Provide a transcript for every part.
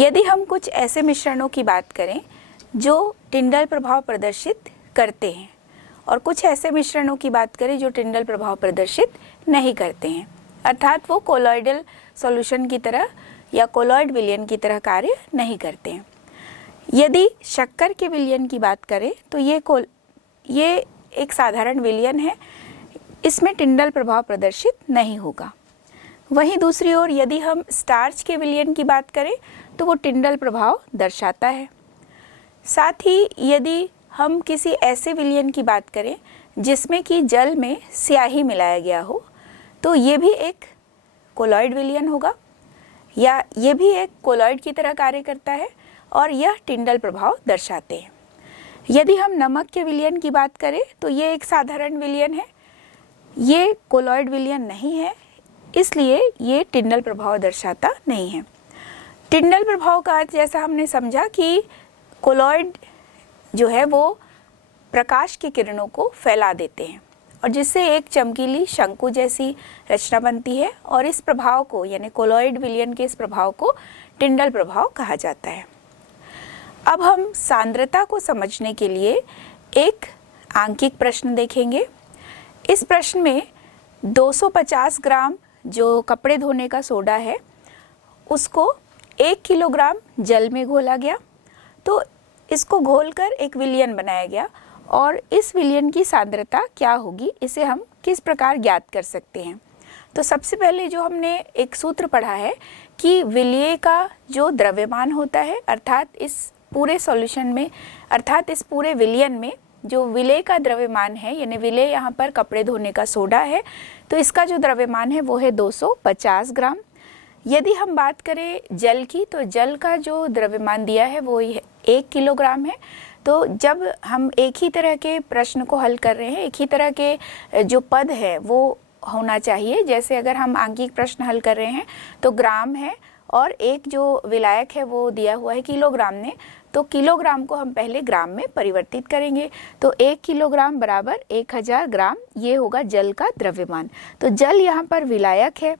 यदि हम कुछ ऐसे मिश्रणों की बात करें जो टिंडल प्रभाव प्रदर्शित करते हैं और कुछ ऐसे मिश्रणों की बात करें जो टिंडल प्रभाव प्रदर्शित नहीं करते हैं, अर्थात वो कोलॉइडल सॉल्यूशन की तरह या कोलॉइड विलयन की तरह कार्य नहीं करते हैं। यदि शक्कर के विलयन की बात करें तो ये एक साधारण विलयन है, इसमें टिंडल प्रभाव प्रदर्शित नहीं होगा। वहीं दूसरी ओर यदि हम स्टार्च के विलयन की बात करें तो वो टिंडल प्रभाव दर्शाता है। साथ ही यदि हम किसी ऐसे विलयन की बात करें जिसमें कि जल में स्याही मिलाया गया हो तो ये भी एक कोलॉइड विलयन होगा या ये भी एक कोलॉइड की तरह कार्य करता है और यह टिंडल प्रभाव दर्शाते हैं। यदि हम नमक के विलयन की बात करें तो ये एक साधारण विलयन है, ये कोलॉइड विलयन नहीं है, इसलिए ये टिंडल प्रभाव दर्शाता नहीं है। टिंडल प्रभाव का अर्थ जैसा हमने समझा कि कोलॉइड जो है वो प्रकाश की किरणों को फैला देते हैं और जिससे एक चमकीली शंकु जैसी रचना बनती है और इस प्रभाव को यानी कोलॉइड विलयन के इस प्रभाव को टिंडल प्रभाव कहा जाता है। अब हम सांद्रता को समझने के लिए एक आंकिक प्रश्न देखेंगे। इस प्रश्न में 250 ग्राम जो कपड़े धोने का सोडा है उसको 1 किलोग्राम जल में घोला गया, तो इसको घोलकर एक विलयन बनाया गया और इस विलयन की सांद्रता क्या होगी, इसे हम किस प्रकार ज्ञात कर सकते हैं। तो सबसे पहले जो हमने एक सूत्र पढ़ा है कि विलय का जो द्रव्यमान होता है अर्थात इस पूरे सॉल्यूशन में अर्थात इस पूरे विलयन में जो विलय का द्रव्यमान है यानी विलय यहाँ पर कपड़े धोने का सोडा है तो इसका जो द्रव्यमान है वो है 250 ग्राम। यदि हम बात करें जल की तो जल का जो द्रव्यमान दिया है वो 1 किलोग्राम है। तो जब हम एक ही तरह के प्रश्न को हल कर रहे हैं, एक ही तरह के जो पद है वो होना चाहिए। जैसे अगर हम आंकिक प्रश्न हल कर रहे हैं तो ग्राम है और एक जो विलायक है वो दिया हुआ है किलोग्राम में, तो किलोग्राम को हम पहले ग्राम में परिवर्तित करेंगे। तो 1 किलोग्राम बराबर 1000 ग्राम, ये होगा जल का द्रव्यमान। तो जल यहाँ पर विलायक है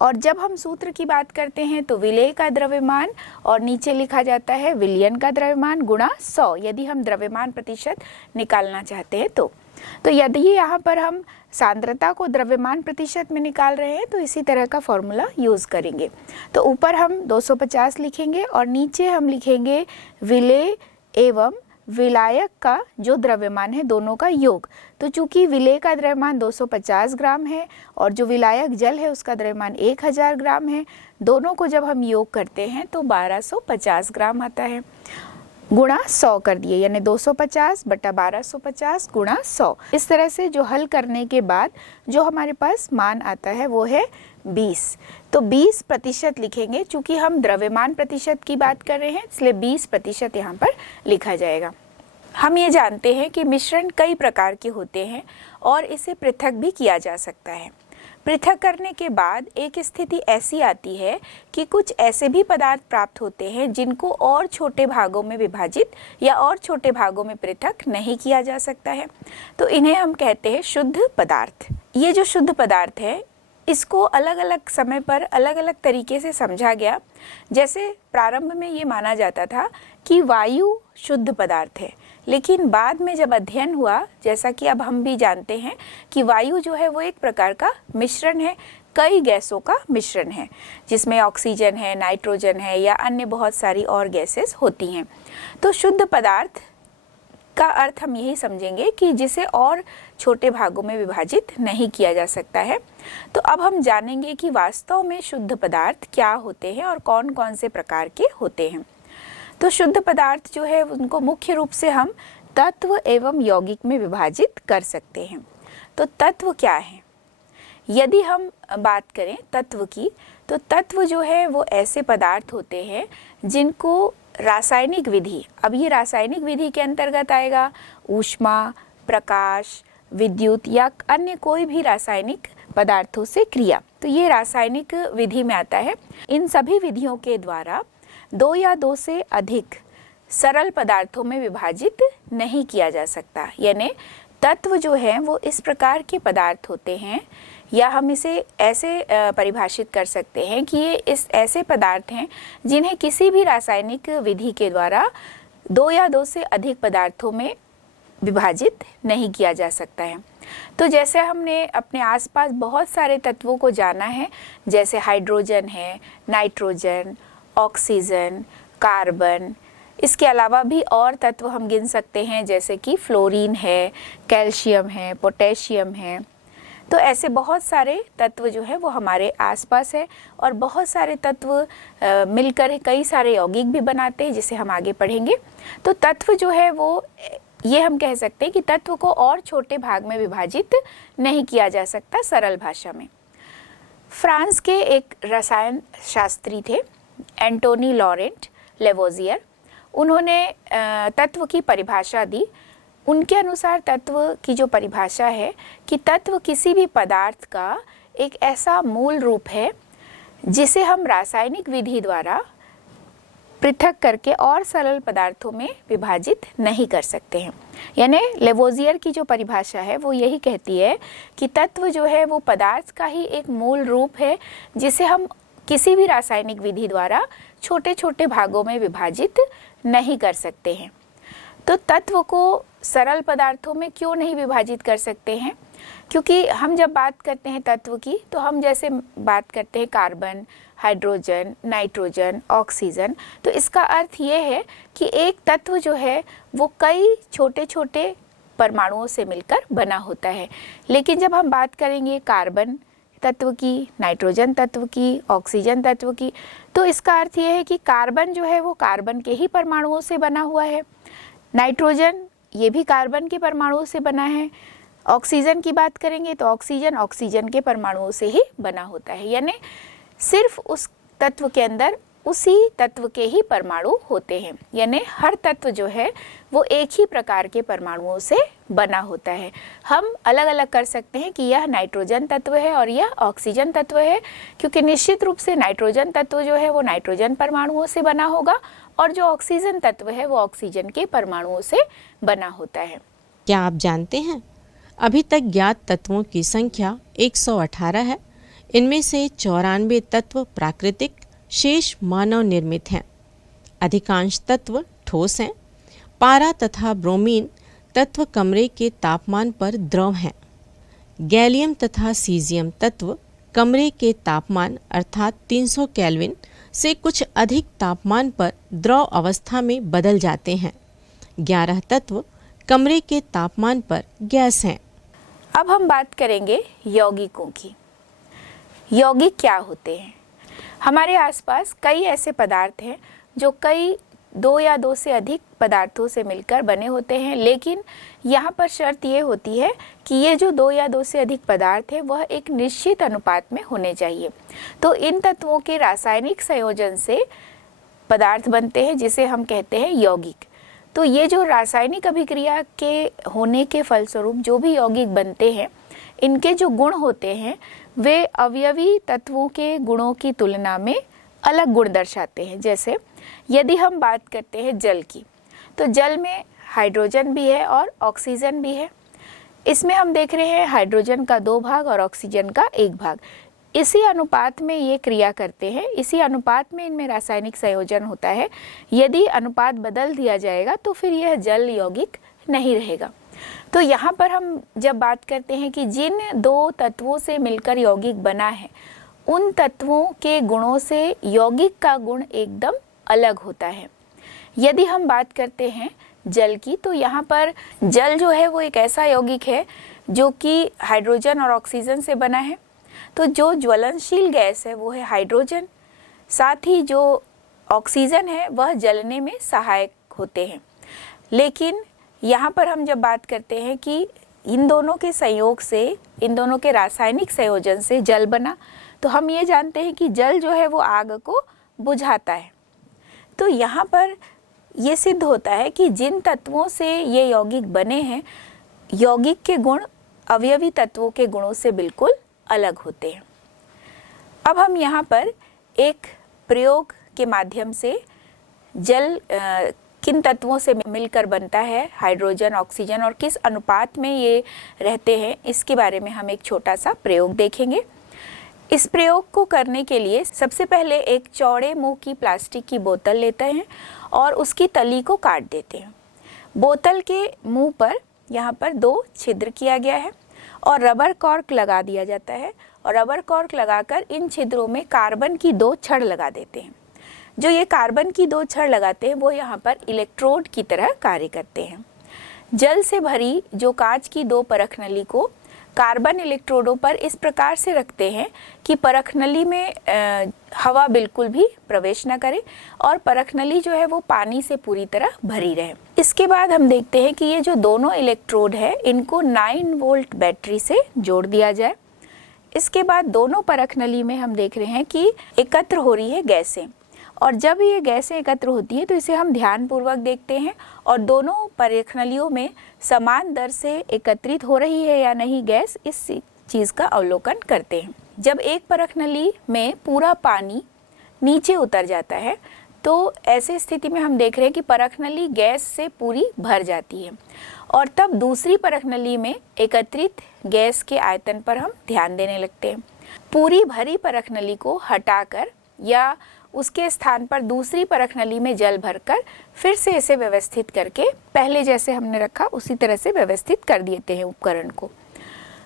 और जब हम सूत्र की बात करते हैं तो विलय का द्रव्यमान और नीचे लिखा जाता है विलयन का द्रव्यमान गुणा 100 यदि हम द्रव्यमान प्रतिशत निकालना चाहते हैं तो यदि यहाँ पर हम सांद्रता को द्रव्यमान प्रतिशत में निकाल रहे हैं तो इसी तरह का फॉर्मूला यूज़ करेंगे। तो ऊपर हम 250 लिखेंगे और नीचे हम लिखेंगे विलय एवं विलायक का जो द्रव्यमान है दोनों का योग। तो चूंकि विलय का द्रव्यमान 250 ग्राम है और जो विलायक जल है उसका द्रव्यमान 1000 ग्राम है, दोनों को जब हम योग करते हैं तो 1250 ग्राम आता है। गुणा 100 कर दिए यानी 250 बटा 1250 गुणा 100। इस तरह से जो हल करने के बाद जो हमारे पास मान आता है वो है 20। तो 20% लिखेंगे, चूंकि हम द्रव्यमान प्रतिशत की बात कर रहे हैं इसलिए 20% यहाँ पर लिखा जाएगा। हम ये जानते हैं कि मिश्रण कई प्रकार के होते हैं और इसे पृथक भी किया जा सकता है। पृथक करने के बाद एक स्थिति ऐसी आती है कि कुछ ऐसे भी पदार्थ प्राप्त होते हैं जिनको और छोटे भागों में विभाजित या और छोटे भागों में पृथक नहीं किया जा सकता है, तो इन्हें हम कहते हैं शुद्ध पदार्थ। ये जो शुद्ध पदार्थ है इसको अलग अलग समय पर अलग अलग तरीके से समझा गया। जैसे प्रारंभ में ये माना जाता था कि वायु शुद्ध पदार्थ है, लेकिन बाद में जब अध्ययन हुआ, जैसा कि अब हम भी जानते हैं कि वायु जो है वो एक प्रकार का मिश्रण है, कई गैसों का मिश्रण है जिसमें ऑक्सीजन है, नाइट्रोजन है या अन्य बहुत सारी और गैसेस होती हैं। तो शुद्ध पदार्थ का अर्थ हम यही समझेंगे कि जिसे और छोटे भागों में विभाजित नहीं किया जा सकता है। तो अब हम जानेंगे कि वास्तव में शुद्ध पदार्थ क्या होते हैं और कौन कौन से प्रकार के होते हैं। तो शुद्ध पदार्थ जो है उनको मुख्य रूप से हम तत्व एवं यौगिक में विभाजित कर सकते हैं। तो तत्व क्या है? यदि हम बात करें तत्व की तो तत्व जो है वो ऐसे पदार्थ होते हैं जिनको रासायनिक विधि, अब ये रासायनिक विधि के अंतर्गत आएगा ऊष्मा, प्रकाश, विद्युत या अन्य कोई भी रासायनिक पदार्थों से क्रिया, तो ये रासायनिक विधि में आता है। इन सभी विधियों के द्वारा 2 या 2 से अधिक सरल पदार्थों में विभाजित नहीं किया जा सकता। यानी तत्व जो है वो इस प्रकार के पदार्थ होते हैं या हम इसे ऐसे परिभाषित कर सकते हैं कि ये ऐसे पदार्थ हैं जिन्हें किसी भी रासायनिक विधि के द्वारा 2 या 2 से अधिक पदार्थों में विभाजित नहीं किया जा सकता है। तो जैसे हमने अपने आसपास बहुत सारे तत्वों को जाना है, जैसे हाइड्रोजन है, नाइट्रोजन, ऑक्सीजन, कार्बन, इसके अलावा भी और तत्व हम गिन सकते हैं जैसे कि फ्लोरीन है, कैल्शियम है, पोटेशियम है। तो ऐसे बहुत सारे तत्व जो है वो हमारे आसपास है और बहुत सारे तत्व मिलकर कई सारे यौगिक भी बनाते हैं, जिसे हम आगे पढ़ेंगे। तो तत्व जो है वो ये हम कह सकते हैं कि तत्व को और छोटे भाग में विभाजित नहीं किया जा सकता सरल भाषा में। फ्रांस के एक रसायन शास्त्री थे एंटोनी लॉरेंट लेवोजियर, उन्होंने तत्व की परिभाषा दी। उनके अनुसार तत्व की जो परिभाषा है कि तत्व किसी भी पदार्थ का एक ऐसा मूल रूप है जिसे हम रासायनिक विधि द्वारा पृथक करके और सरल पदार्थों में विभाजित नहीं कर सकते हैं। यानी लेवोजियर की जो परिभाषा है वो यही कहती है कि तत्व जो है वो पदार्थ का ही एक मूल रूप है जिसे हम किसी भी रासायनिक विधि द्वारा छोटे छोटे भागों में विभाजित नहीं कर सकते हैं। तो तत्व को सरल पदार्थों में क्यों नहीं विभाजित कर सकते हैं? क्योंकि हम जब बात करते हैं तत्व की तो हम जैसे बात करते हैं कार्बन, हाइड्रोजन, नाइट्रोजन, ऑक्सीजन, तो इसका अर्थ ये है कि एक तत्व जो है वो कई छोटे छोटे परमाणुओं से मिलकर बना होता है। लेकिन जब हम बात करेंगे कार्बन तत्व की, नाइट्रोजन तत्व की, ऑक्सीजन तत्व की, तो इसका अर्थ ये है कि कार्बन जो है वो कार्बन के ही परमाणुओं से बना हुआ है, नाइट्रोजन ये भी कार्बन के परमाणुओं से बना है, ऑक्सीजन की बात करेंगे तो ऑक्सीजन ऑक्सीजन के परमाणुओं से ही बना होता है। यानी सिर्फ उस तत्व के अंदर उसी तत्व के ही परमाणु होते हैं, यानी हर तत्व जो है वो एक ही प्रकार के परमाणुओं से बना होता है। हम अलग अलग कर सकते हैं कि यह नाइट्रोजन तत्व है और यह ऑक्सीजन तत्व है, क्योंकि निश्चित रूप से नाइट्रोजन तत्व जो है वो नाइट्रोजन परमाणुओं से बना होगा और जो ऑक्सीजन तत्व है वो ऑक्सीजन के परमाणुओं से बना होता है। क्या आप जानते हैं अभी तक ज्ञात तत्वों की संख्या 118 है। इनमें से 94 तत्व प्राकृतिक, शेष मानव निर्मित हैं। अधिकांश तत्व ठोस हैं। पारा तथा ब्रोमीन तत्व कमरे के तापमान पर द्रव हैं। गैलियम तथा सीजियम तत्व कमरे के तापमान अर्थात 300 केल्विन से कुछ अधिक तापमान पर द्रव अवस्था में बदल जाते हैं। 11 तत्व कमरे के तापमान पर गैस हैं। अब हम बात करेंगे यौगिकों की। यौगिक क्या होते हैं? हमारे आसपास कई ऐसे पदार्थ हैं जो कई 2 या 2 से अधिक पदार्थों से मिलकर बने होते हैं, लेकिन यहाँ पर शर्त ये होती है कि ये जो 2 या 2 से अधिक पदार्थ है वह एक निश्चित अनुपात में होने चाहिए। तो इन तत्वों के रासायनिक संयोजन से पदार्थ बनते हैं जिसे हम कहते हैं यौगिक। तो ये जो रासायनिक अभिक्रिया के होने के फलस्वरूप जो भी यौगिक बनते हैं, इनके जो गुण होते हैं वे अवयवी तत्वों के गुणों की तुलना में अलग गुण दर्शाते हैं। जैसे यदि हम बात करते हैं जल की, तो जल में हाइड्रोजन भी है और ऑक्सीजन भी है। इसमें हम देख रहे हैं हाइड्रोजन का 2 भाग और ऑक्सीजन का 1 भाग। इसी अनुपात में ये क्रिया करते हैं, इसी अनुपात में इनमें रासायनिक संयोजन होता है। यदि अनुपात बदल दिया जाएगा तो फिर यह जल यौगिक नहीं रहेगा। तो यहाँ पर हम जब बात करते हैं कि जिन 2 तत्वों से मिलकर यौगिक बना है, उन तत्वों के गुणों से यौगिक का गुण एकदम अलग होता है। यदि हम बात करते हैं जल की, तो यहाँ पर जल जो है वो एक ऐसा यौगिक है जो कि हाइड्रोजन और ऑक्सीजन से बना है। तो जो ज्वलनशील गैस है वो है हाइड्रोजन, साथ ही जो ऑक्सीजन है वह जलने में सहायक होते हैं। लेकिन यहाँ पर हम जब बात करते हैं कि इन दोनों के संयोग से, इन दोनों के रासायनिक संयोजन से जल बना, तो हम ये जानते हैं कि जल जो है वो आग को बुझाता है। तो यहाँ पर ये सिद्ध होता है कि जिन तत्वों से ये यौगिक बने हैं, यौगिक के गुण अवयवी तत्वों के गुणों से बिल्कुल अलग होते हैं। अब हम यहाँ पर एक प्रयोग के माध्यम से जल किन तत्वों से मिलकर बनता है हाइड्रोजन, ऑक्सीजन और किस अनुपात में ये रहते हैं, इसके बारे में हम एक छोटा सा प्रयोग देखेंगे। इस प्रयोग को करने के लिए सबसे पहले एक चौड़े मुंह की प्लास्टिक की बोतल लेते हैं और उसकी तली को काट देते हैं। बोतल के मुंह पर यहाँ पर 2 छिद्र किया गया है और रबर कॉर्क लगा दिया जाता है और रबर कॉर्क लगाकर इन छिद्रों में कार्बन की 2 छड़ लगा देते हैं। जो ये कार्बन की 2 छड़ लगाते हैं वो यहाँ पर इलेक्ट्रोड की तरह कार्य करते हैं। जल से भरी जो कांच की 2 परख नली को कार्बन इलेक्ट्रोडों पर इस प्रकार से रखते हैं कि परख नली में हवा बिल्कुल भी प्रवेश न करे और परख नली जो है वो पानी से पूरी तरह भरी रहे। इसके बाद हम देखते हैं कि ये जो दोनों इलेक्ट्रोड है इनको 9 वोल्ट बैटरी से जोड़ दिया जाए। इसके बाद दोनों परख नली में हम देख रहे हैं कि एकत्र हो रही है गैसें, और जब ये गैसें एकत्र होती हैं तो इसे हम ध्यानपूर्वक देखते हैं और दोनों परख नलियों में समान दर से एकत्रित हो रही है या नहीं गैस, इस चीज़ का अवलोकन करते हैं। जब एक परख नली में पूरा पानी नीचे उतर जाता है तो ऐसे स्थिति में हम देख रहे हैं कि परख नली गैस से पूरी भर जाती है और तब दूसरी परख नली में एकत्रित गैस के आयतन पर हम ध्यान देने लगते हैं। पूरी भरी परख नली को हटाकर या उसके स्थान पर दूसरी परख नली में जल भरकर फिर से इसे व्यवस्थित करके पहले जैसे हमने रखा उसी तरह से व्यवस्थित कर देते हैं उपकरण को।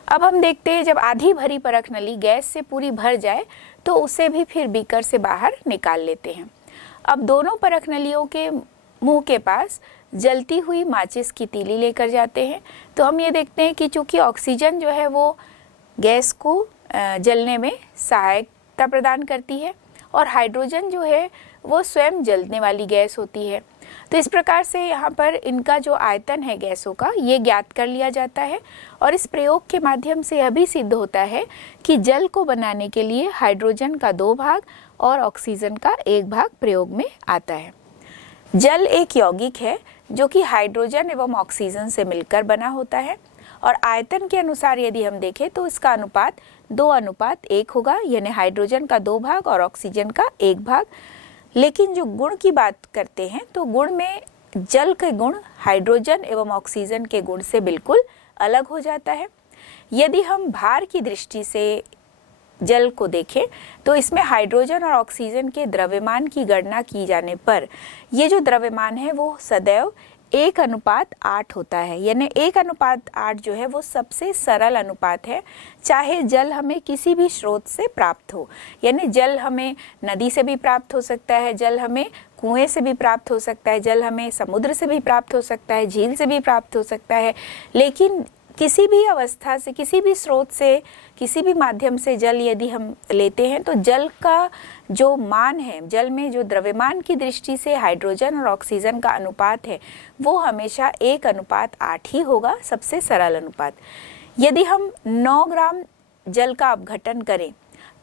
अब हम देखते हैं जब आधी भरी परख नली गैस से पूरी भर जाए तो उसे भी फिर बीकर से बाहर निकाल लेते हैं। अब दोनों परख नलियों के मुंह के पास जलती हुई माचिस की तीली लेकर जाते हैं। तो हम ये देखते हैं कि चूँकि ऑक्सीजन जो है वो गैस को जलने में सहायता प्रदान करती है और हाइड्रोजन जो है वो स्वयं जलने वाली गैस होती है। तो इस प्रकार से यहाँ पर इनका जो आयतन है गैसों का ये ज्ञात कर लिया जाता है और इस प्रयोग के माध्यम से यह भी सिद्ध होता है कि जल को बनाने के लिए हाइड्रोजन का 2 भाग और ऑक्सीजन का 1 भाग प्रयोग में आता है। जल एक यौगिक है जो कि हाइड्रोजन एवं ऑक्सीजन से मिलकर बना होता है और आयतन के अनुसार यदि हम देखें तो इसका अनुपात 2:1 होगा, यानी हाइड्रोजन का 2 भाग और ऑक्सीजन का 1 भाग। लेकिन जो गुण की बात करते हैं तो गुण में जल के गुण हाइड्रोजन एवं ऑक्सीजन के गुण से बिल्कुल अलग हो जाता है। यदि हम भार की दृष्टि से जल को देखें तो इसमें हाइड्रोजन और ऑक्सीजन के द्रव्यमान की गणना की जाने पर ये जो द्रव्यमान है वो सदैव 1:8 होता है, यानी 1:8 जो है वो सबसे सरल अनुपात है। चाहे जल हमें किसी भी स्रोत से प्राप्त हो, यानी जल हमें नदी से भी प्राप्त हो सकता है, जल हमें कुएं से भी प्राप्त हो सकता है, जल हमें समुद्र से भी प्राप्त हो सकता है, झील से भी प्राप्त हो सकता है। लेकिन किसी भी अवस्था से, किसी भी स्रोत से, किसी भी माध्यम से जल यदि हम लेते हैं तो जल का जो मान है, जल में जो द्रव्यमान की दृष्टि से हाइड्रोजन और ऑक्सीजन का अनुपात है वो हमेशा 1:8 ही होगा, सबसे सरल अनुपात। यदि हम 9 ग्राम जल का अपघटन करें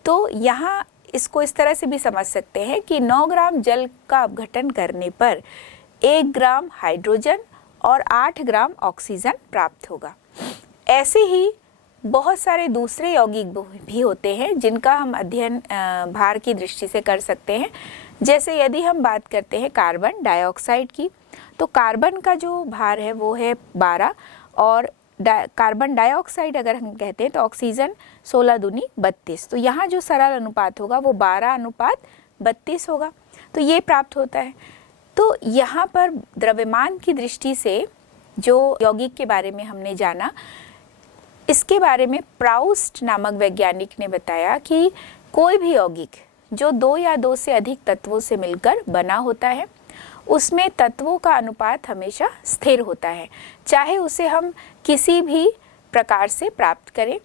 तो यहाँ इसको इस तरह से भी समझ सकते हैं कि 9 ग्राम जल का अपघटन करने पर 1 ग्राम हाइड्रोजन और 8 ग्राम ऑक्सीजन प्राप्त होगा। ऐसे ही बहुत सारे दूसरे यौगिक भी होते हैं जिनका हम अध्ययन भार की दृष्टि से कर सकते हैं। जैसे यदि हम बात करते हैं कार्बन डाइऑक्साइड की, तो कार्बन का जो भार है वो है 12 और कार्बन डाइऑक्साइड अगर हम कहते हैं तो ऑक्सीजन 16 दूनी 32। तो यहाँ जो सरल अनुपात होगा वो 12:32 होगा, तो ये प्राप्त होता है। तो यहाँ पर द्रव्यमान की दृष्टि से जो यौगिक के बारे में हमने जाना, इसके बारे में प्राउस्ट नामक वैज्ञानिक ने बताया कि कोई भी यौगिक जो 2 या 2 से अधिक तत्वों से मिलकर बना होता है उसमें तत्वों का अनुपात हमेशा स्थिर होता है, चाहे उसे हम किसी भी प्रकार से प्राप्त करें।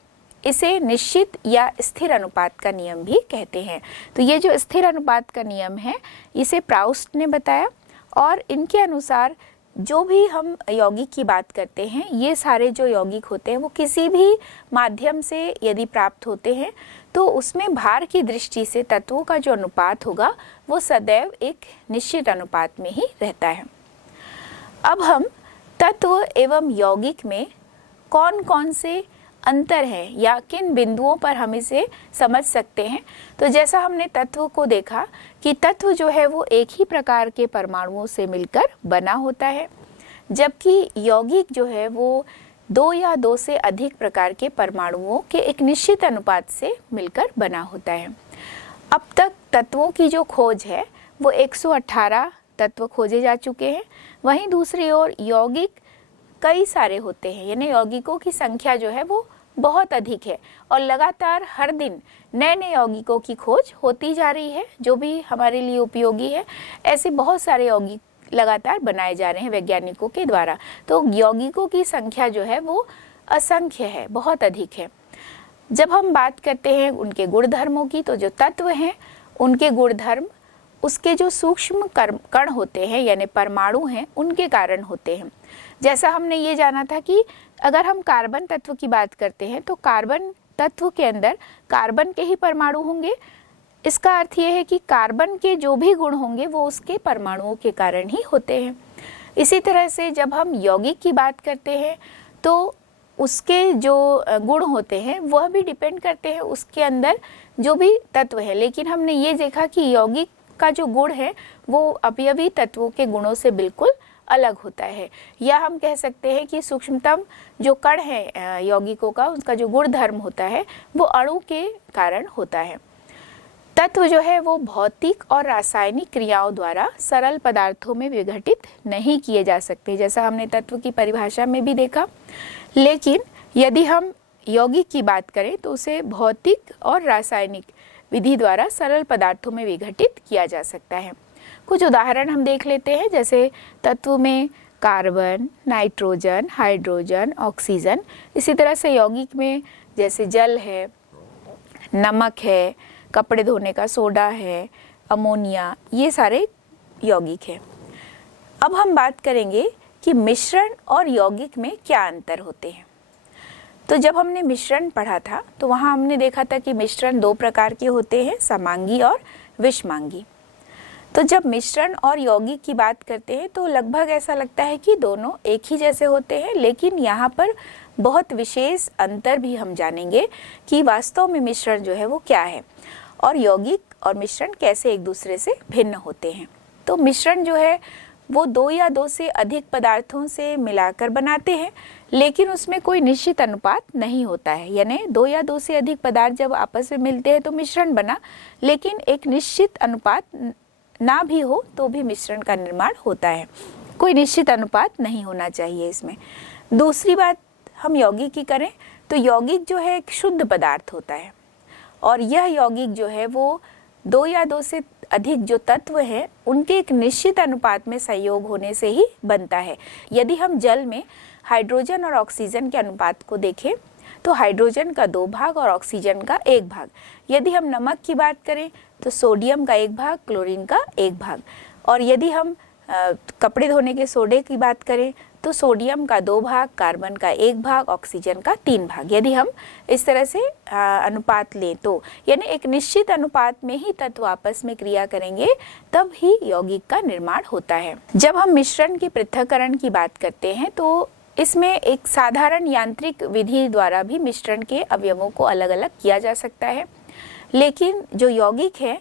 इसे निश्चित या स्थिर अनुपात का नियम भी कहते हैं। तो ये जो स्थिर अनुपात का नियम है इसे प्राउस्ट ने बताया और इनके अनुसार जो भी हम यौगिक की बात करते हैं, ये सारे जो यौगिक होते हैं वो किसी भी माध्यम से यदि प्राप्त होते हैं तो उसमें भार की दृष्टि से तत्वों का जो अनुपात होगा वो सदैव एक निश्चित अनुपात में ही रहता है। अब हम तत्व एवं यौगिक में कौन कौन से अंतर है या किन बिंदुओं पर हम इसे समझ सकते हैं। तो जैसा हमने तत्व को देखा कि तत्व जो है वो एक ही प्रकार के परमाणुओं से मिलकर बना होता है, जबकि यौगिक जो है वो 2 या 2 से अधिक प्रकार के परमाणुओं के एक निश्चित अनुपात से मिलकर बना होता है। अब तक तत्वों की जो खोज है वो 118 तत्व खोजे जा चुके हैं। वहीं दूसरी ओर यौगिक कई सारे होते हैं, यानी यौगिकों की संख्या जो है वो बहुत अधिक है और लगातार हर दिन नए नए यौगिकों की खोज होती जा रही है जो भी हमारे लिए उपयोगी है। ऐसे बहुत सारे यौगिक लगातार बनाए जा रहे हैं वैज्ञानिकों के द्वारा। तो यौगिकों की संख्या जो है वो असंख्य है, बहुत अधिक है। जब हम बात करते हैं उनके गुणधर्मों की, तो जो तत्व हैं उनके गुणधर्म उसके जो सूक्ष्म कण होते हैं यानी परमाणु हैं उनके कारण होते हैं। जैसा हमने ये जाना था कि अगर हम कार्बन तत्व की बात करते हैं तो कार्बन तत्व के अंदर कार्बन के ही परमाणु होंगे। इसका अर्थ ये है कि कार्बन के जो भी गुण होंगे वो उसके परमाणुओं के कारण ही होते हैं। इसी तरह से जब हम यौगिक की बात करते हैं तो उसके जो गुण होते हैं वह भी डिपेंड करते हैं उसके अंदर जो भी तत्व है। लेकिन हमने ये देखा कि यौगिक का जो गुण है वो अवयवी तत्वों के गुणों से बिल्कुल अलग होता है, या हम कह सकते हैं कि सूक्ष्मतम जो कण है यौगिकों का, उसका जो गुण धर्म होता है वो अणु के कारण होता है। तत्व जो है वो भौतिक और रासायनिक क्रियाओं द्वारा सरल पदार्थों में विघटित नहीं किए जा सकते, जैसा हमने तत्व की परिभाषा में भी देखा। लेकिन यदि हम यौगिक की बात करें तो उसे भौतिक और रासायनिक विधि द्वारा सरल पदार्थों में विघटित किया जा सकता है। कुछ उदाहरण हम देख लेते हैं, जैसे तत्व में कार्बन, नाइट्रोजन, हाइड्रोजन, ऑक्सीजन। इसी तरह से यौगिक में जैसे जल है, नमक है, कपड़े धोने का सोडा है, अमोनिया, ये सारे यौगिक है। अब हम बात करेंगे कि मिश्रण और यौगिक में क्या अंतर होते हैं। तो जब हमने मिश्रण पढ़ा था तो वहाँ हमने देखा था कि मिश्रण 2 प्रकार के होते हैं, समांगी और विषमांगी। तो जब मिश्रण और यौगिक की बात करते हैं तो लगभग ऐसा लगता है कि दोनों एक ही जैसे होते हैं, लेकिन यहाँ पर बहुत विशेष अंतर भी हम जानेंगे कि वास्तव में मिश्रण जो है वो क्या है और यौगिक और मिश्रण कैसे एक दूसरे से भिन्न होते हैं। तो मिश्रण जो है वो 2 या 2 से अधिक पदार्थों से मिलाकर बनाते हैं, लेकिन उसमें कोई निश्चित अनुपात नहीं होता है। यानी 2 या 2 से अधिक पदार्थ जब आपस में मिलते हैं तो मिश्रण बना, लेकिन एक निश्चित अनुपात ना भी हो तो भी मिश्रण का निर्माण होता है। कोई निश्चित अनुपात नहीं होना चाहिए इसमें। दूसरी बात हम यौगिक की करें तो यौगिक जो है एक शुद्ध पदार्थ होता है और यह यौगिक जो है वो 2 या 2 से अधिक जो तत्व हैं उनके एक निश्चित अनुपात में संयोग होने से ही बनता है। यदि हम जल में हाइड्रोजन और ऑक्सीजन के अनुपात को देखें तो हाइड्रोजन का 2 भाग और ऑक्सीजन का 1 भाग। यदि हम नमक की बात करें तो सोडियम का 1 भाग, क्लोरीन का 1 भाग। और यदि हम कपड़े धोने के सोडे की बात करें तो सोडियम का 2 भाग, कार्बन का 1 भाग, ऑक्सीजन का 3 भाग। यदि हम इस तरह से अनुपात लें तो यानी एक निश्चित अनुपात में ही तत्व आपस में क्रिया करेंगे तब ही यौगिक का निर्माण होता है। जब हम मिश्रण की पृथक्करण की बात करते हैं तो इसमें एक साधारण यांत्रिक विधि द्वारा भी मिश्रण के अवयवों को अलग अलग किया जा सकता है, लेकिन जो यौगिक है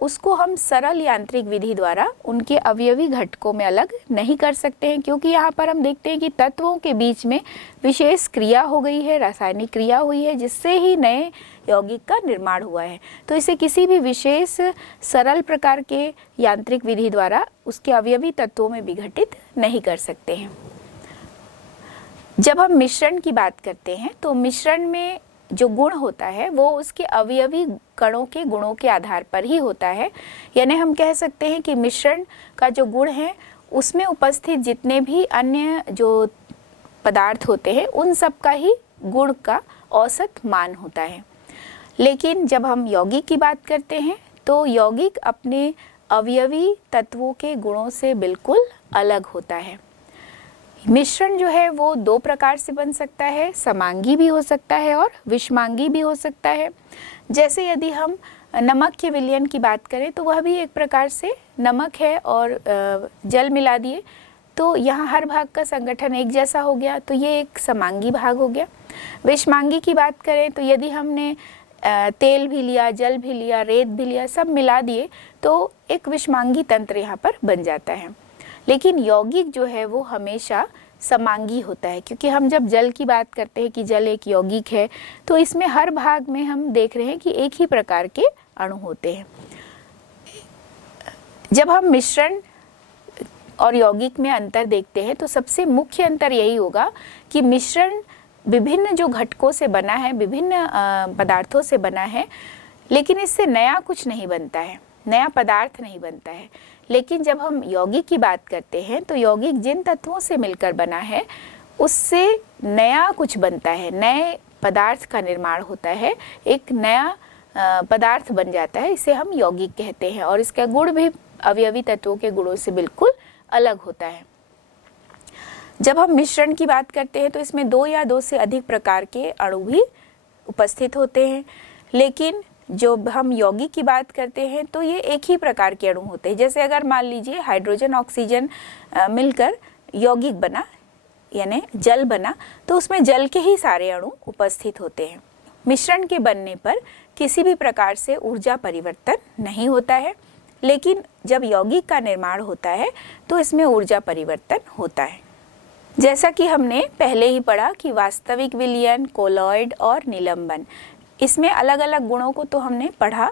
उसको हम सरल यांत्रिक विधि द्वारा उनके अवयवी घटकों में अलग नहीं कर सकते हैं, क्योंकि यहाँ पर हम देखते हैं कि तत्वों के बीच में विशेष क्रिया हो गई है, रासायनिक क्रिया हुई है, जिससे ही नए यौगिक का निर्माण हुआ है। तो इसे किसी भी विशेष सरल प्रकार के यांत्रिक विधि द्वारा उसके अवयवी तत्वों में विघटित नहीं कर सकते हैं। जब हम मिश्रण की बात करते हैं तो मिश्रण में जो गुण होता है वो उसके अवयवी कणों के गुणों के आधार पर ही होता है। यानी हम कह सकते हैं कि मिश्रण का जो गुण है उसमें उपस्थित जितने भी अन्य जो पदार्थ होते हैं उन सब का ही गुण का औसत मान होता है। लेकिन जब हम यौगिक की बात करते हैं तो यौगिक अपने अवयवी तत्वों के गुणों से बिल्कुल अलग होता है। मिश्रण जो है वो 2 प्रकार से बन सकता है, समांगी भी हो सकता है और विषमांगी भी हो सकता है। जैसे यदि हम नमक के विलयन की बात करें तो वह भी एक प्रकार से नमक है और जल मिला दिए तो यहाँ हर भाग का संगठन एक जैसा हो गया, तो ये एक समांगी भाग हो गया। विषमांगी की बात करें तो यदि हमने तेल भी लिया, जल भी लिया, रेत भी लिया, सब मिला दिए तो एक विषमांगी तंत्र यहाँ पर बन जाता है। लेकिन यौगिक जो है वो हमेशा समांगी होता है, क्योंकि हम जब जल की बात करते हैं कि जल एक यौगिक है, तो इसमें हर भाग में हम देख रहे हैं कि एक ही प्रकार के अणु होते हैं। जब हम मिश्रण और यौगिक में अंतर देखते हैं तो सबसे मुख्य अंतर यही होगा कि मिश्रण विभिन्न जो घटकों से बना है, विभिन्न पदार्थों से बना है, लेकिन इससे नया कुछ नहीं बनता है, नया पदार्थ नहीं बनता है। लेकिन जब हम यौगिक की बात करते हैं तो यौगिक जिन तत्वों से मिलकर बना है उससे नया कुछ बनता है, नए पदार्थ का निर्माण होता है, एक नया पदार्थ बन जाता है, इसे हम यौगिक कहते हैं। और इसका गुण भी अवयवी तत्वों के गुणों से बिल्कुल अलग होता है। जब हम मिश्रण की बात करते हैं तो इसमें 2 या 2 से अधिक प्रकार के अणु भी उपस्थित होते हैं, लेकिन जो हम यौगिक की बात करते हैं तो ये एक ही प्रकार के अणु होते हैं। जैसे अगर मान लीजिए हाइड्रोजन ऑक्सीजन मिलकर यौगिक बना, यानी जल बना, तो उसमें जल के ही सारे अणु उपस्थित होते हैं। मिश्रण के बनने पर किसी भी प्रकार से ऊर्जा परिवर्तन नहीं होता है, लेकिन जब यौगिक का निर्माण होता है तो इसमें ऊर्जा परिवर्तन होता है। जैसा कि हमने पहले ही पढ़ा कि वास्तविक विलयन, कोलॉइड और निलंबन, इसमें अलग अलग गुणों को तो हमने पढ़ा,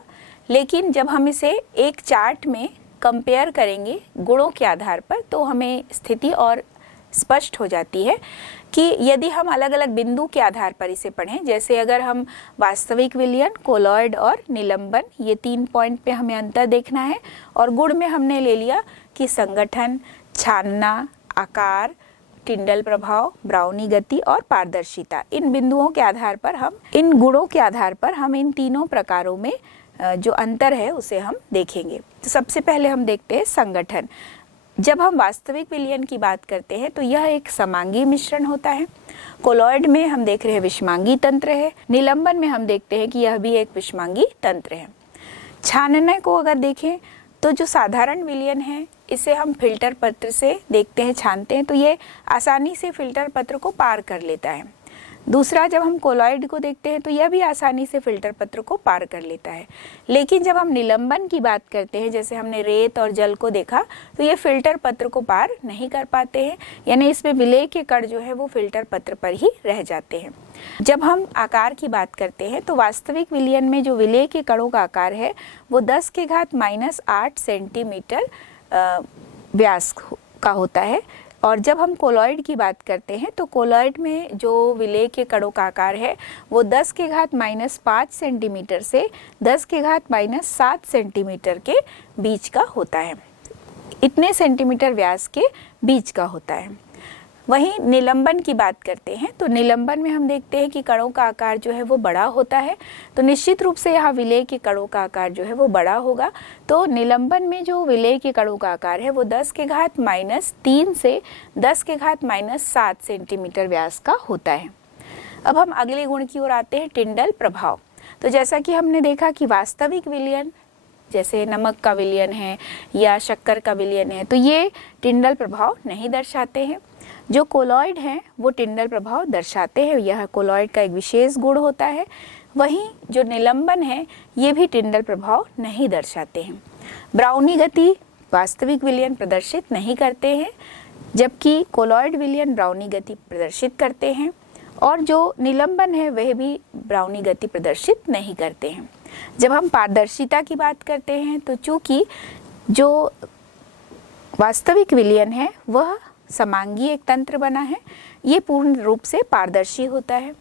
लेकिन जब हम इसे एक चार्ट में कंपेयर करेंगे गुणों के आधार पर तो हमें स्थिति और स्पष्ट हो जाती है कि यदि हम अलग अलग बिंदु के आधार पर इसे पढ़ें, जैसे अगर हम वास्तविक विलयन, कोलॉइड और निलंबन, ये 3 पॉइंट पे हमें अंतर देखना है, और गुण में हमने ले लिया कि संगठन, छानना, आकार, टिंडल प्रभाव, ब्राउनी गति और पारदर्शिता, इन बिंदुओं के आधार पर हम, इन गुणों के आधार पर हम इन तीनों प्रकारों में जो अंतर है उसे हम देखेंगे। तो सबसे पहले हम देखते हैं संगठन। जब हम वास्तविक विलयन की बात करते हैं तो यह एक समांगी मिश्रण होता है। कोलॉइड में हम देख रहे हैं विषमांगी तंत्र है। निलंबन में हम देखते हैं कि यह भी एक विषमांगी तंत्र है। छानने को अगर देखें तो जो साधारण विलयन है इसे हम फिल्टर पत्र से देखते हैं, छानते हैं, तो ये आसानी से फिल्टर पत्र को पार कर लेता है। दूसरा, जब हम कोलॉइड को देखते हैं तो यह भी आसानी से फिल्टर पत्र को पार कर लेता है। लेकिन जब हम निलंबन की बात करते हैं, जैसे हमने रेत और जल को देखा, तो ये फिल्टर पत्र को पार नहीं कर पाते हैं, यानी इसमें विलेय के कण जो है वो फिल्टर पत्र पर ही रह जाते हैं। जब हम आकार की बात करते हैं तो वास्तविक विलयन में जो विलेय के कणों का आकार है वो 10⁻⁸ सेंटीमीटर व्यास का होता है। और जब हम कोलॉइड की बात करते हैं तो कोलॉइड में जो विलेय के कणों का आकार है वो 10⁻⁵ सेंटीमीटर से 10⁻⁷ सेंटीमीटर के बीच का होता है, इतने सेंटीमीटर व्यास के बीच का होता है। वहीं निलंबन की बात करते हैं तो निलंबन में हम देखते हैं कि कणों का आकार जो है वो बड़ा होता है, तो निश्चित रूप से यहाँ विलेय के कणों का आकार जो है वो बड़ा होगा। तो निलंबन में जो विलेय के कणों का आकार है वो 10⁻³ से 10⁻⁷ सेंटीमीटर व्यास का होता है। अब हम अगले गुण की ओर आते हैं, टिंडल प्रभाव। तो जैसा कि हमने देखा कि वास्तविक विलयन, जैसे नमक का विलयन है या शक्कर का विलयन है, तो ये टिंडल प्रभाव नहीं दर्शाते हैं। जो कोलॉइड हैं वो टिंडल प्रभाव दर्शाते हैं, यह कोलॉइड का एक विशेष गुण होता है। वहीं जो निलंबन है ये भी टिंडल प्रभाव नहीं दर्शाते हैं। ब्राउनी गति वास्तविक विलयन प्रदर्शित नहीं करते हैं, जबकि कोलॉइड विलयन ब्राउनी गति प्रदर्शित करते हैं, और जो निलंबन है वह भी ब्राउनी गति प्रदर्शित नहीं करते हैं। जब हम पारदर्शिता की बात करते हैं तो चूंकि जो वास्तविक विलयन है वह समांगी एक तंत्र बना है, ये पूर्ण रूप से पारदर्शी होता है।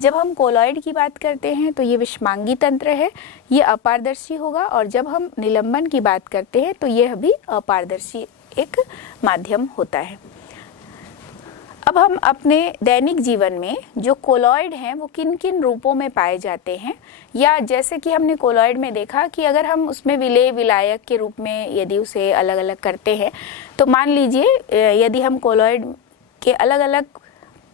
जब हम कोलॉइड की बात करते हैं तो ये विषमांगी तंत्र है, ये अपारदर्शी होगा, और जब हम निलंबन की बात करते हैं तो यह भी अपारदर्शी एक माध्यम होता है। अब हम अपने दैनिक जीवन में जो कोलॉइड हैं वो किन किन रूपों में पाए जाते हैं, या जैसे कि हमने कोलॉइड में देखा कि अगर हम उसमें विलेय विलायक के रूप में यदि उसे अलग अलग करते हैं, तो मान लीजिए यदि हम कोलॉइड के अलग अलग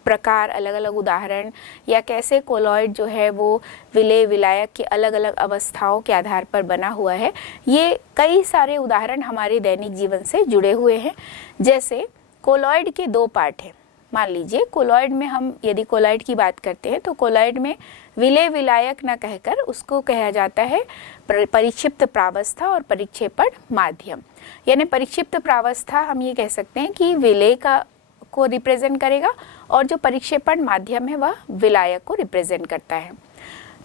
प्रकार, अलग अलग उदाहरण, या कैसे कोलॉइड जो है वो विलेय विलायक की अलग अलग अवस्थाओं के आधार पर बना हुआ है, ये कई सारे उदाहरण हमारे दैनिक जीवन से जुड़े हुए हैं। जैसे कोलॉइड के दो पार्ट हैं। मान लीजिए कोलॉइड में हम यदि कोलॉइड की बात करते हैं तो कोलॉइड में विलेय विलायक न कहकर उसको कहा जाता है परिक्षिप्त प्रावस्था और परिक्षेपण माध्यम। यानी परिक्षिप्त प्रावस्था हम ये कह सकते हैं कि विलेय को रिप्रेजेंट करेगा और जो परिक्षेपण माध्यम है वह विलायक को रिप्रेजेंट करता है।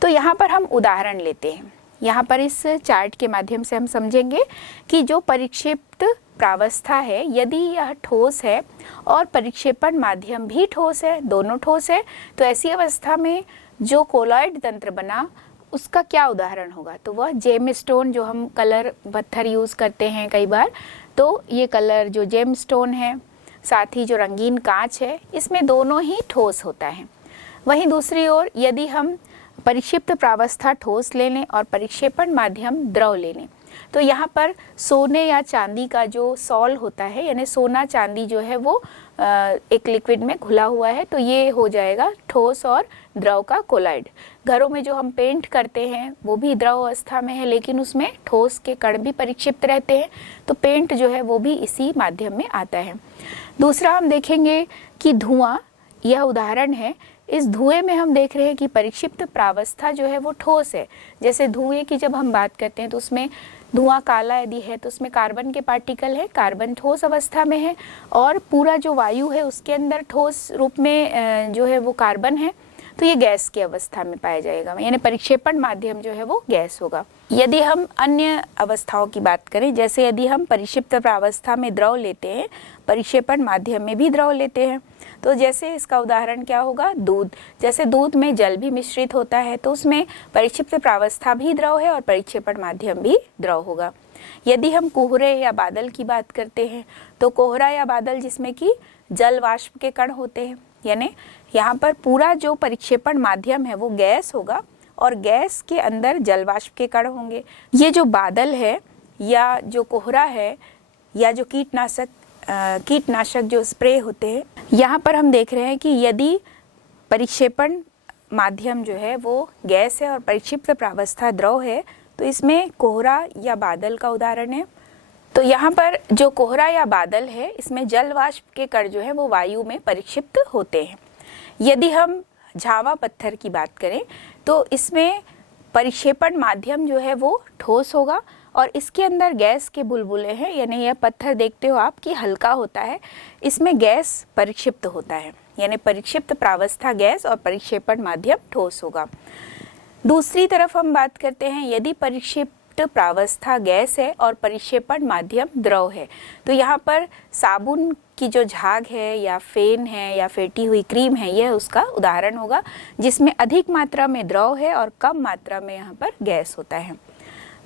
तो यहाँ पर हम उदाहरण लेते हैं। यहाँ पर इस चार्ट के माध्यम से हम समझेंगे कि जो परिक्षिप्त प्रावस्था है यदि यह ठोस है और परिक्षेपण माध्यम भी ठोस है, दोनों ठोस है, तो ऐसी अवस्था में जो कोलॉइड तंत्र बना उसका क्या उदाहरण होगा? तो वह जेमस्टोन, जो हम कलर पत्थर यूज़ करते हैं कई बार, तो ये कलर जो जेमस्टोन है, साथ ही जो रंगीन कांच है, इसमें दोनों ही ठोस होता है। वहीं दूसरी ओर यदि हम परिक्षिप्त प्रावस्था ठोस ले लें और परिक्षेपण माध्यम द्रव ले लें, तो यहाँ पर सोने या चांदी का जो सॉल होता है, यानी सोना चांदी जो है वो एक लिक्विड में घुला हुआ है, तो ये हो जाएगा ठोस और द्रव का कोलॉइड। घरों में जो हम पेंट करते हैं वो भी द्रव अवस्था में है, लेकिन उसमें ठोस के कण भी परिक्षिप्त रहते हैं, तो पेंट जो है वो भी इसी माध्यम में आता है। दूसरा हम देखेंगे कि धुआं, यह उदाहरण है। इस धुएं में हम देख रहे हैं कि परिक्षिप्त प्रावस्था जो है वो ठोस है। जैसे धुएं की जब हम बात करते हैं तो उसमें धुआं काला यदि है तो उसमें कार्बन के पार्टिकल है, कार्बन ठोस अवस्था में है, और पूरा जो वायु है उसके अंदर ठोस रूप में जो है वो कार्बन है, तो ये गैस की अवस्था में पाया जाएगा, यानी परिक्षेपण माध्यम जो है वो गैस होगा। यदि हम अन्य अवस्थाओं की बात करें, जैसे यदि हम परिक्षिप्त प्रावस्था में द्रव लेते हैं, परिक्षेपण माध्यम में भी द्रव लेते हैं, तो जैसे इसका उदाहरण क्या होगा? दूध। जैसे दूध में जल भी मिश्रित होता है तो उसमें परिक्षिप्त प्रावस्था भी द्रव है और परिक्षेपण माध्यम भी द्रव होगा। यदि हम कोहरे या बादल की बात करते हैं तो कोहरा या बादल जिसमें कि जल वाष्प के कण होते हैं, यानी यहाँ पर पूरा जो परिक्षेपण माध्यम है वो गैस होगा और गैस के अंदर जल वाष्प के कण होंगे। ये जो बादल है या जो कोहरा है या जो कीटनाशक जो स्प्रे होते हैं, यहाँ पर हम देख रहे हैं कि यदि परिक्षेपण माध्यम जो है वो गैस है और परिक्षिप्त प्रावस्था द्रव है, तो इसमें कोहरा या बादल का उदाहरण है। तो यहाँ पर जो कोहरा या बादल है इसमें जल वाष्प के कण जो है वो वायु में परिक्षिप्त होते हैं। यदि हम झावा पत्थर की बात करें तो इसमें परिक्षेपण माध्यम जो है वो ठोस होगा और इसके अंदर गैस के बुलबुले हैं, यानी यह पत्थर देखते हो आप कि हल्का होता है, इसमें गैस परिक्षिप्त होता है, यानी परिक्षिप्त प्रावस्था गैस और परिक्षेपण माध्यम ठोस होगा। दूसरी तरफ हम बात करते हैं, यदि परिक्षिप्त प्रावस्था गैस है और परिक्षेपण माध्यम द्रव है, तो यहाँ पर साबुन की जो झाग है या फेन है या फेंटी हुई क्रीम है, यह उसका उदाहरण होगा, जिसमें अधिक मात्रा में द्रव है और कम मात्रा में यहाँ पर गैस होता है।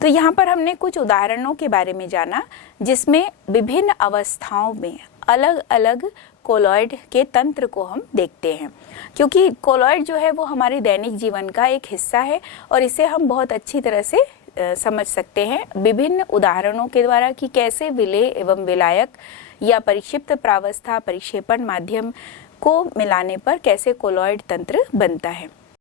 तो यहाँ पर हमने कुछ उदाहरणों के बारे में जाना जिसमें विभिन्न अवस्थाओं में अलग अलग कोलॉइड के तंत्र को हम देखते हैं, क्योंकि कोलॉइड जो है वो हमारे दैनिक जीवन का एक हिस्सा है और इसे हम बहुत अच्छी तरह से समझ सकते हैं विभिन्न उदाहरणों के द्वारा कि कैसे विलेय एवं विलायक या परिक्षिप्त प्रावस्था परिक्षेपण माध्यम को मिलाने पर कैसे कोलॉइड तंत्र बनता है।